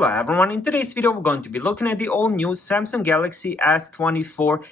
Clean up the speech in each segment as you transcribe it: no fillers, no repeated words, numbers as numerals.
Hello everyone, in today's video we're going to be looking at the all-new Samsung Galaxy S24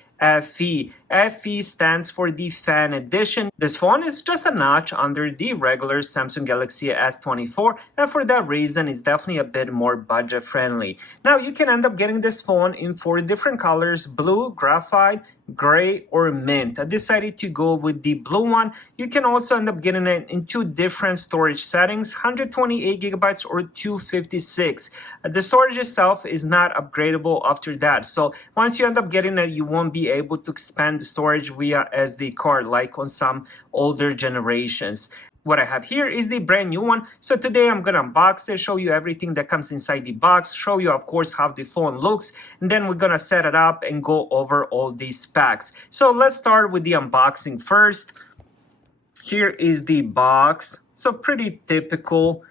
FE. FE stands for the Fan Edition. This phone is just a notch under the regular Samsung Galaxy S24, and for that reason it's definitely a bit more budget friendly. Now you can end up getting this phone in 4 different colors: blue, graphite, gray, or mint. I decided to go with the blue one. You can also end up getting it in 2 different storage settings: 128GB or 256. The storage itself is not upgradable after that, so once you end up getting it, you won't be able to expand the storage via SD card like on some older generations. What I have here is the brand new one. So today I'm gonna unbox it, show you everything that comes inside the box, show you of course how the phone looks, and then we're gonna set it up and go over all these specs. So let's start with the unboxing first. Here is the box. So pretty typical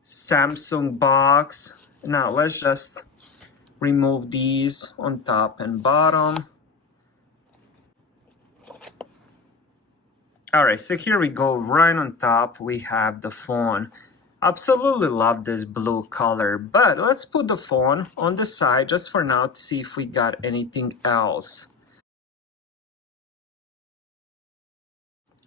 Samsung box. Now let's just remove these on top and bottom. Alright, so here we go. Right on top we have the phone. Absolutely love this blue color, but let's put the phone on the side just for now to see if we got anything else.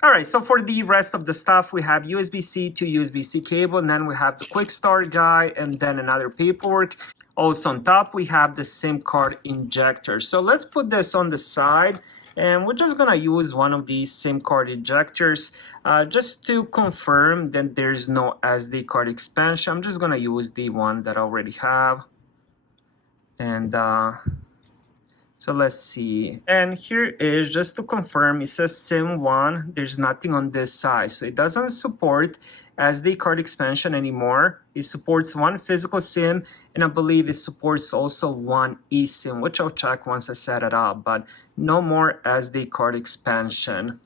Alright, so for the rest of the stuff, we have USB-C to USB-C cable, and then we have the quick start guide, and then another paperwork. Also on top, we have the SIM card injector. So let's put this on the side, and we're just gonna use one of these SIM card ejectors just to confirm that there's no SD card expansion. I'm just gonna use the one that I already have. And so let's see, and here is just to confirm, it says SIM 1, there's nothing on this side, so it doesn't support SD card expansion anymore. It supports one physical SIM, and I believe it supports also one eSIM, which I'll check once I set it up, but no more SD card expansion.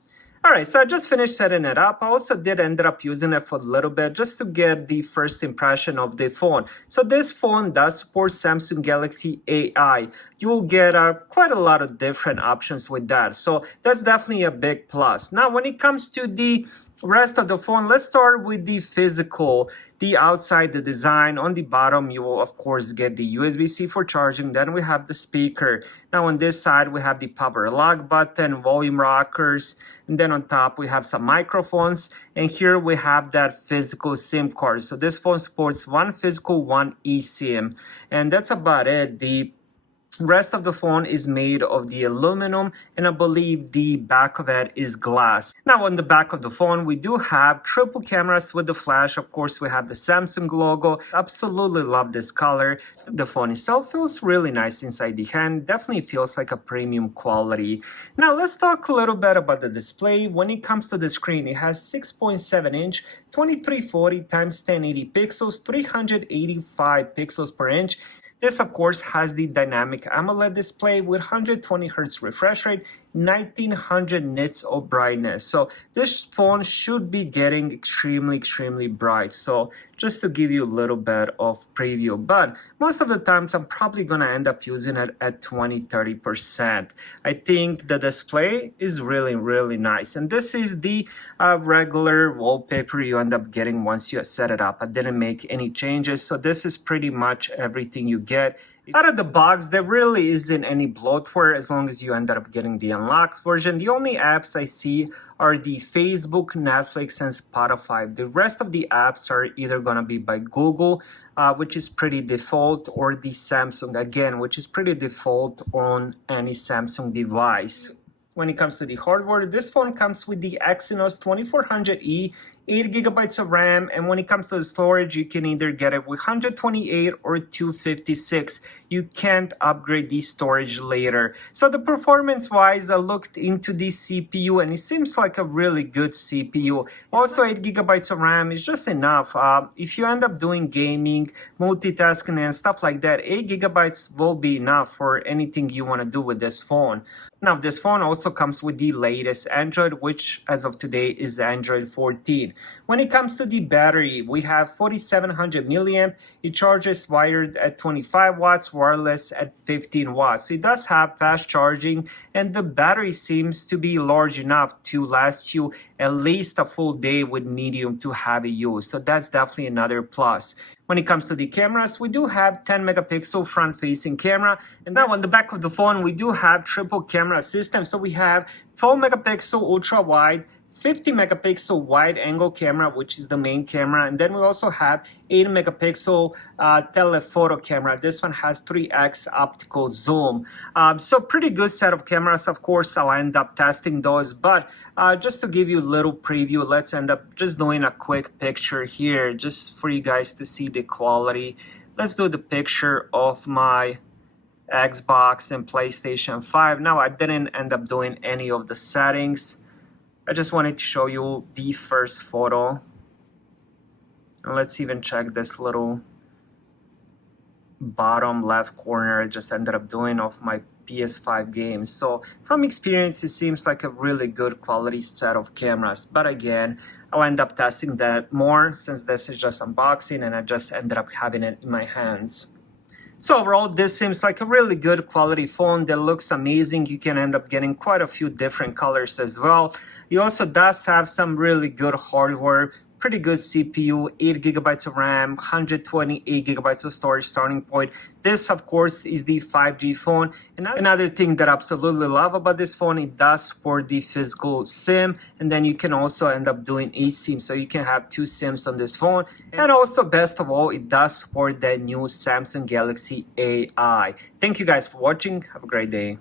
Alright, so I just finished setting it up. I also did end up using it for a little bit just to get the first impression of the phone. So this phone does support Samsung Galaxy AI. You will get quite a lot of different options with that. So that's definitely a big plus. Now, when it comes to the rest of the phone, let's start with the physical, the outside, the design. On the bottom, you will of course get the USB-C for charging. Then we have the speaker. Now on this side, we have the power lock button, volume rockers, and then on top we have some microphones, and here we have that physical SIM card. So this phone supports one physical, one eSIM, and that's about it. The rest of the phone is made of the aluminum, and I believe the back of it is glass. Now on the back of the phone, we do have triple cameras with the flash. Of course, we have the Samsung logo. Absolutely love this color. The phone itself feels really nice inside the hand. Definitely feels like a premium quality. Now let's talk a little bit about the display. When it comes to the screen, it has 6.7 inch, 2340 x 1080 pixels, 385 pixels per inch. This, of course, has the dynamic AMOLED display with 120 Hz refresh rate, 1900 nits of brightness. So this phone should be getting extremely bright. So just to give you a little bit of preview, but most of the times I'm probably gonna end up using it at 20-30%. I think the display is really nice, and this is the regular wallpaper you end up getting once you set it up. I didn't make any changes, so this is pretty much everything you get. Out of the box, there really isn't any bloatware as long as you end up getting the unlocked version. The only apps I see are the Facebook, Netflix, and Spotify. The rest of the apps are either going to be by Google, which is pretty default, or the Samsung, again, which is pretty default on any Samsung device. When it comes to the hardware, this phone comes with the Exynos 2400E, 8GB of RAM, and when it comes to the storage, you can either get it with 128 or 256. You can't upgrade the storage later. So the performance-wise, I looked into the CPU, and it seems like a really good CPU. Also, 8GB of RAM is just enough. If you end up doing gaming, multitasking, and stuff like that, 8GB will be enough for anything you want to do with this phone. Now, this phone also comes with the latest Android, which as of today is Android 14. When it comes to the battery, we have 4700 milliamp. It charges wired at 25 watts, wireless at 15 watts. It does have fast charging, and the battery seems to be large enough to last you at least a full day with medium to heavy use. So that's definitely another plus. When it comes to the cameras, we do have 10 megapixel front-facing camera. And now on the back of the phone, we do have triple camera system. So we have 12 megapixel ultra-wide, 50 megapixel wide angle camera, which is the main camera. And then we also have 8 megapixel telephoto camera. This one has 3x optical zoom. So pretty good set of cameras. Of course, I'll end up testing those. But just to give you a little preview, let's end up just doing a quick picture here just for you guys to see the quality. Let's do the picture of my Xbox and PlayStation 5. Now, I didn't end up doing any of the settings. I just wanted to show you the first photo. And let's even check this little bottom left corner I just ended up doing of my PS5 games. So from experience, it seems like a really good quality set of cameras. But again, I'll end up testing that more since this is just unboxing and I just ended up having it in my hands. So overall, this seems like a really good quality phone that looks amazing. You can end up getting quite a few different colors as well. It also does have some really good hardware, pretty good CPU, 8 gigabytes of RAM, 128 gigabytes of storage starting point. This, of course, is the 5G phone. And another thing that I absolutely love about this phone, it does support the physical SIM, and then you can also end up doing eSIM, so you can have 2 SIMs on this phone. And also, best of all, it does support that new Samsung Galaxy AI. Thank you guys for watching. Have a great day.